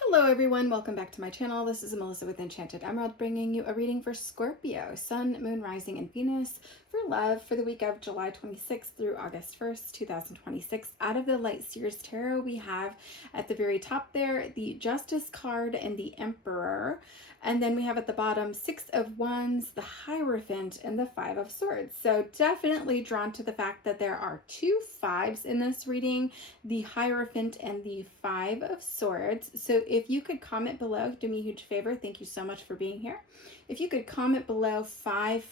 Hello everyone, welcome back to my channel. This is Melissa with Enchanted Emerald bringing you a reading for Scorpio, Sun, Moon, Rising, and Venus for love for the week of July 26th through August 1st, 2026. Out of the Light Seers Tarot, we have at the very top there the Justice card and the Emperor. And then we have at the bottom Six of Wands, the Hierophant, and the Five of Swords. So definitely drawn to the fact that there are two fives in this reading, the Hierophant and the Five of Swords. So if you could comment below, do me a huge favor. Thank you so much for being here. If you could comment below 5-5,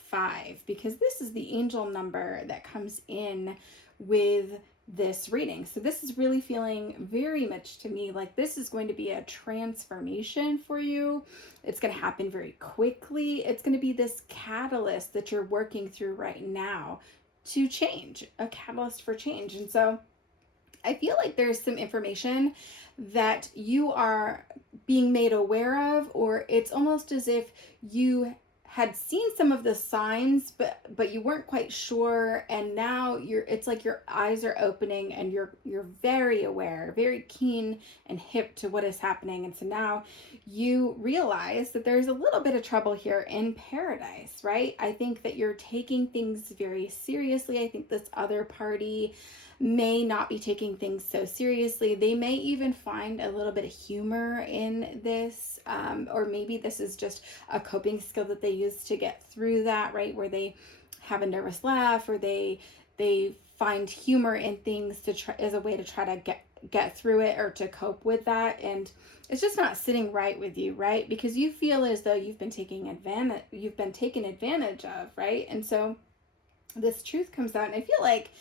because this is the angel number that comes in with this reading. So this is really feeling very much to me like this is going to be a transformation for you. It's going to happen very quickly. It's going to be this catalyst that you're working through right now to change, a catalyst for change. And so I feel like there's some information that you are being made aware of, or it's almost as if you had seen some of the signs, but you weren't quite sure, and now it's like your eyes are opening and you're very aware, very keen and hip to what is happening. And so now you realize that there's a little bit of trouble here in paradise, right? I think that you're taking things very seriously. I think this other party may not be taking things so seriously. They may even find a little bit of humor in this, or maybe this is just a coping skill that they use to get through that, right? Where they have a nervous laugh, or they find humor in things to try as a way to try to get through it or to cope with that. And it's just not sitting right with you, right? Because you feel as though you've been taken advantage of, right? And so this truth comes out, and I feel like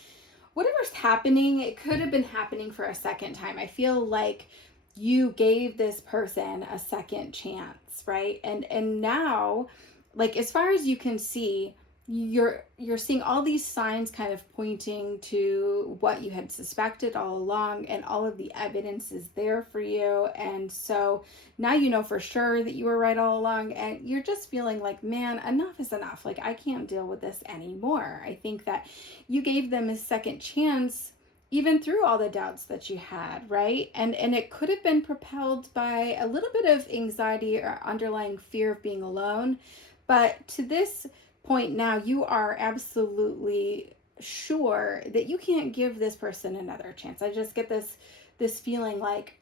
whatever's happening, it could have been happening for a second time. I feel like you gave this person a second chance, right? And now, like, as far as you can see, you're seeing all these signs kind of pointing to what you had suspected all along, and all of the evidence is there for you. And so now you know for sure that you were right all along, and you're just feeling like, man, enough is enough. Like, I can't deal with this anymore. I think that you gave them a second chance even through all the doubts that you had, right? And it could have been propelled by a little bit of anxiety or underlying fear of being alone. But to this point now, you are absolutely sure that you can't give this person another chance. I just get this feeling like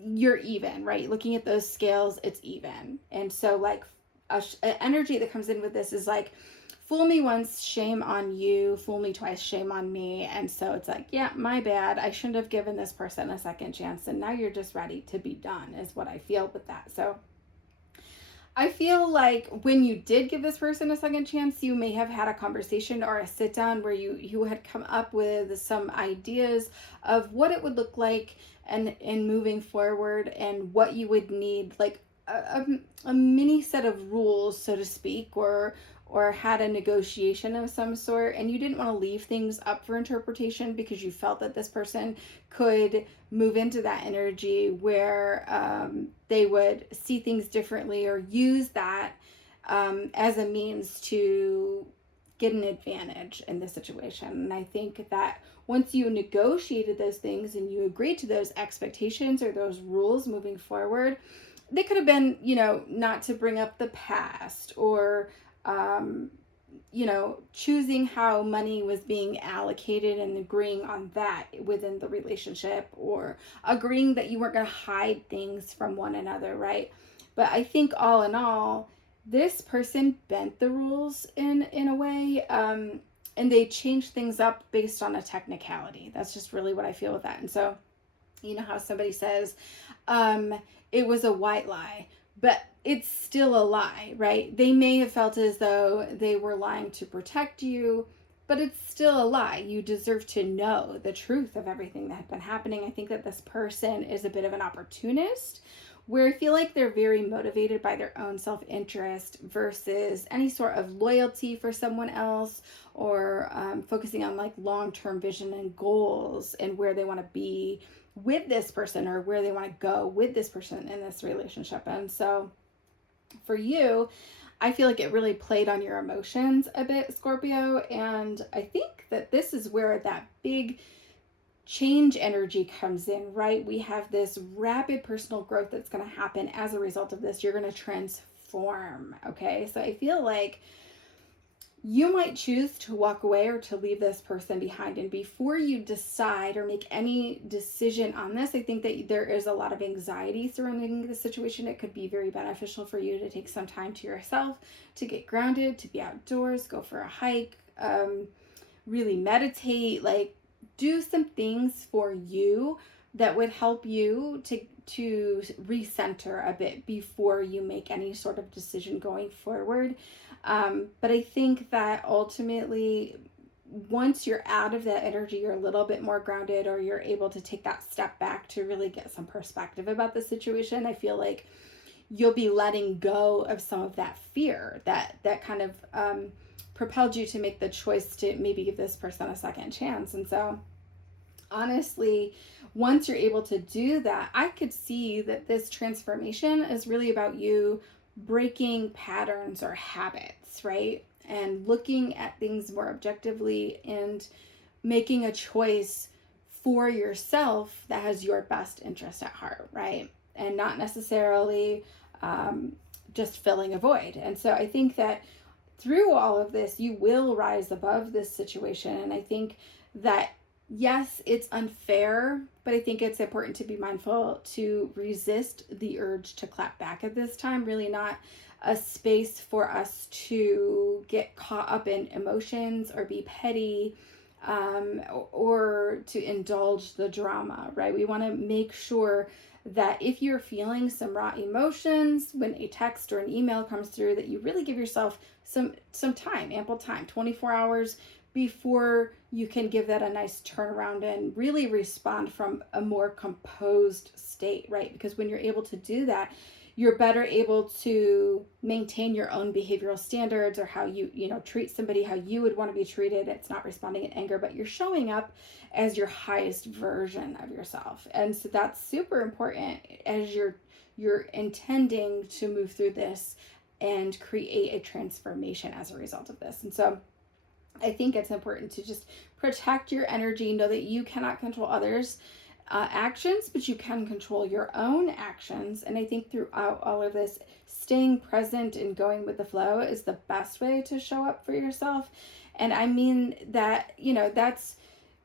you're even, right? Looking at those scales, it's even. And so like an energy that comes in with this is like, fool me once, shame on you. Fool me twice, shame on me. And so it's like, yeah, my bad. I shouldn't have given this person a second chance. And now you're just ready to be done, is what I feel with that. So I feel like when you did give this person a second chance, you may have had a conversation or a sit down where you had come up with some ideas of what it would look like and in moving forward, and what you would need, like a mini set of rules, so to speak, or had a negotiation of some sort, and you didn't want to leave things up for interpretation because you felt that this person could move into that energy where they would see things differently, or use that as a means to get an advantage in the situation. And I think that once you negotiated those things and you agreed to those expectations or those rules moving forward, they could have been, not to bring up the past, or choosing how money was being allocated and agreeing on that within the relationship, or agreeing that you weren't going to hide things from one another, right? But I think all in all, this person bent the rules in a way, and they changed things up based on a technicality. That's just really what I feel with that. And so, you know how somebody says, it was a white lie, but it's still a lie, right? They may have felt as though they were lying to protect you, but it's still a lie. You deserve to know the truth of everything that had been happening. I think that this person is a bit of an opportunist, where I feel like they're very motivated by their own self-interest versus any sort of loyalty for someone else, or focusing on like long-term vision and goals and where they want to be with this person, or where they want to go with this person in this relationship. And so for you, I feel like it really played on your emotions a bit, Scorpio. And I think that this is where that big change energy comes in, right? We have this rapid personal growth that's going to happen as a result of this. You're going to transform, okay? So I feel like you might choose to walk away or to leave this person behind. And before you decide or make any decision on this, I think that there is a lot of anxiety surrounding the situation. It could be very beneficial for you to take some time to yourself, to get grounded, to be outdoors, go for a hike, really meditate, like do some things for you that would help you to recenter a bit before you make any sort of decision going forward. But I think that ultimately, once you're out of that energy, you're a little bit more grounded, or you're able to take that step back to really get some perspective about the situation. I feel like you'll be letting go of some of that fear that kind of propelled you to make the choice to maybe give this person a second chance. And so honestly, once you're able to do that, I could see that this transformation is really about you breaking patterns or habits, right? And looking at things more objectively and making a choice for yourself that has your best interest at heart, right? And not necessarily just filling a void. And so I think that through all of this, you will rise above this situation. And I think that, yes, it's unfair, but I think it's important to be mindful to resist the urge to clap back at this time. Really not a space for us to get caught up in emotions or be petty, or to indulge the drama, right? We want to make sure that if you're feeling some raw emotions when a text or an email comes through, that you really give yourself some time, ample time, 24 hours before you can give that a nice turnaround and really respond from a more composed state, right? Because when you're able to do that, you're better able to maintain your own behavioral standards, or how you treat somebody how you would want to be treated. It's not responding in anger, but you're showing up as your highest version of yourself. And so that's super important as you're intending to move through this and create a transformation as a result of this. And so I think it's important to just protect your energy, know that you cannot control others' actions, but you can control your own actions. And I think throughout all of this, staying present and going with the flow is the best way to show up for yourself. And I mean that, that's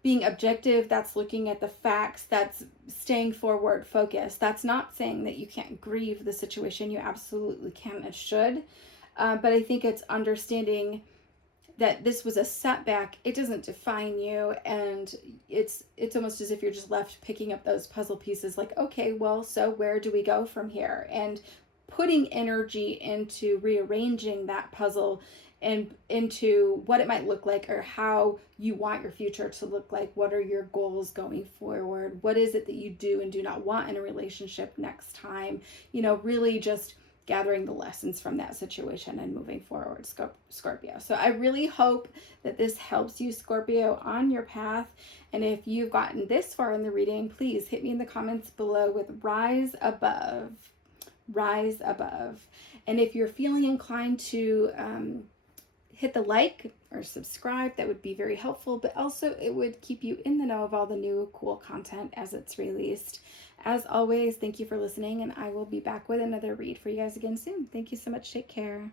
being objective, that's looking at the facts, that's staying forward focused. That's not saying that you can't grieve the situation. You absolutely can and should. But I think it's understanding that this was a setback. It doesn't define you, and it's almost as if you're just left picking up those puzzle pieces, like, okay, well, so where do we go from here? And putting energy into rearranging that puzzle and into what it might look like, or how you want your future to look like. What are your goals going forward? What is it that you do and do not want in a relationship next time? Really just gathering the lessons from that situation and moving forward, Scorpio. So I really hope that this helps you, Scorpio, on your path. And if you've gotten this far in the reading, please hit me in the comments below with rise above. Rise above. And if you're feeling inclined to hit the like or subscribe, that would be very helpful, but also it would keep you in the know of all the new cool content as it's released. As always, thank you for listening, and I will be back with another read for you guys again soon. Thank you so much. Take care.